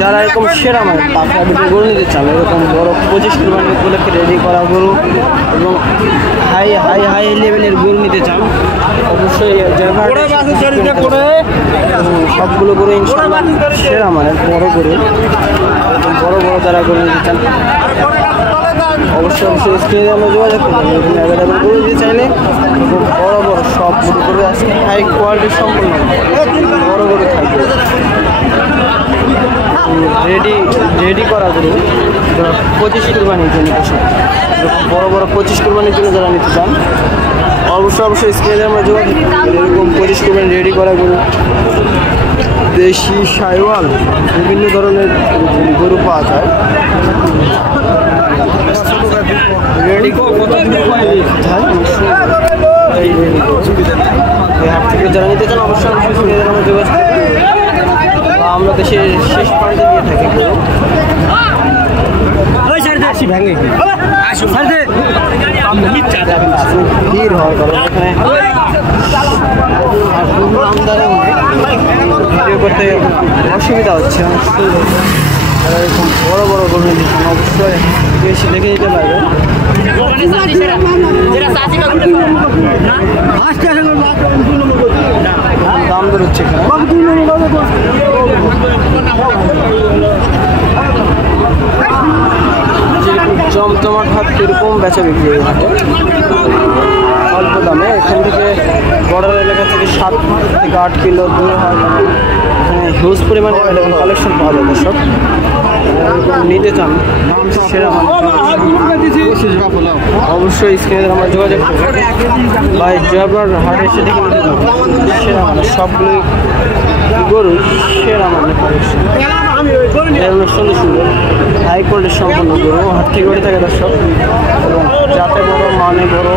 যারা এরকম সেরা মানে পাখা দুটো গরু নিতে চান, এরকম বড় 25 কুরবানি উপলক্ষে রেডি করা গরু এবং হাই হাই হাই লেভেলের গরু নিতে চান, অবশ্যই সবগুলো গরু ইনশাআল্লাহ সেরা মানে বড় গরু, বড় বড় যারা গরু নিতে চান অবশ্যই স্ক্রিনে আমরা যোগাযোগ করবেন। এখানে অ্যাভেলেবেল গরু দিতে চাইলে খুব বড় বড় সব গরু করে আসে, হাই কোয়ালিটির সম্পূর্ণ বড় গরু থাকবে। রেডি করা গরু 25 কুরবানির জন্য, বড় বড় 25 কুরবানির জন্য যারা নিতে চান অবশ্যই স্ক্রিনে আমরা যোগাযোগ করবেন। এরকম 25 কুরবানি রেডি করা গরু, দেশি শাইওয়াল বিভিন্ন ধরনের গরু পাওয়া যায়। হাট থেকে যারা নিতে চান অবশ্যই যোগাযোগ করবেন। আমরা দেশের শেষ প্রান্তে দিয়ে থাকি গরু। ভিড় হয় কারণ এখানে ভিডিও করতে অসুবিধা হচ্ছে, এরকম বড় বড় গরু নিচ্ছেন অবশ্যই বেশি দেখে দিতে পারবে। দাম বেরোচ্ছে জমজমাট হাট কীরকম বেচা বিক্রি হাটে অল্প দামে। এখান থেকে বর্ডার এলাকা থেকে 7 থেকে 8 কিলো দূরে হয়, এখানে হিউজ পরিমাণে অ্যাভেলেবল কালেকশন পাওয়া যায়। দর্শক নিতে চান সেরা অবশ্যই স্ক্রিনে আমরা যোগাযোগ করবো। ভাই জয়পুর হাটে এসে দেখে নিতে চান সেরা মানে সবগুলোই গরু সেরা মানে কালেকশন, সুন্দর সুন্দর হাই কোয়ালিটির সম্পূর্ণ গরু হাট থেকে করে থাকে দর্শক, এবং যাতে বড় মানে বড়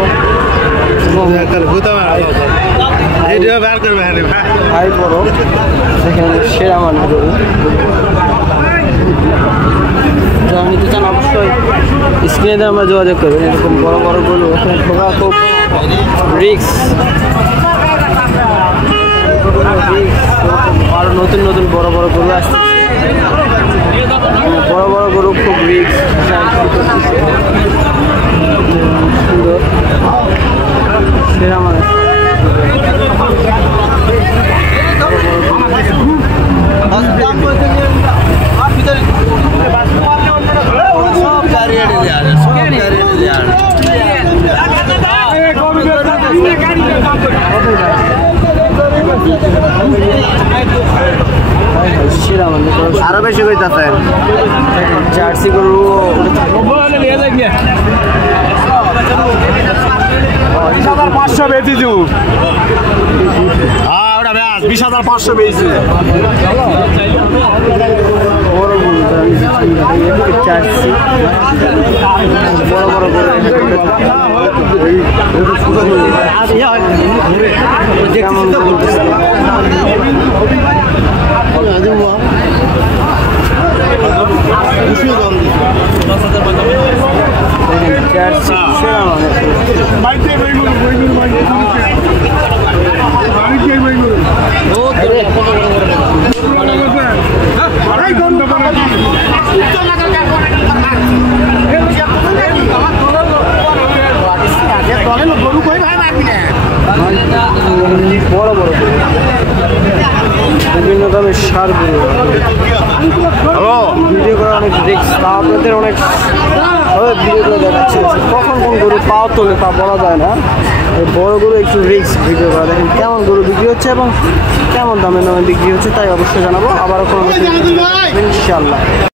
হাই বড় সেখানে সেরা মানে গরু যারা নিতে চান অবশ্যই স্ক্রিনে আমরা যোগাযোগ করবেন। এরকম বড় বড় গরু এখানে ঢোকা খুব রিস্ক, আরো নতুন নতুন বড় বড় গরু আসছে, বড় বড় গরু খুব রিস্ক সুন্দর সেরা মানে আরো বেশি কইতাছে জার্সি গরু 20,500 বেচি যু 20,500 বেচি জার্সি বড় বড় কেমন জার্সি বড় বড় বিভিন্ন দামের সার গরু ভিডিও করা অনেক রিস্ক, আপনাদের অনেক ভিডিও করে দেখাচ্ছে কখন কোন গরু পাওয়া তোলে তা বলা যায় না। বড় গরু একটু রিস্ক ভিডিও করা, দেখেন কেমন গরু বিক্রি হচ্ছে এবং কেমন দামে বিক্রি হচ্ছে তাই অবশ্যই জানাবো। আবারও কোনো ইনশাআল্লাহ।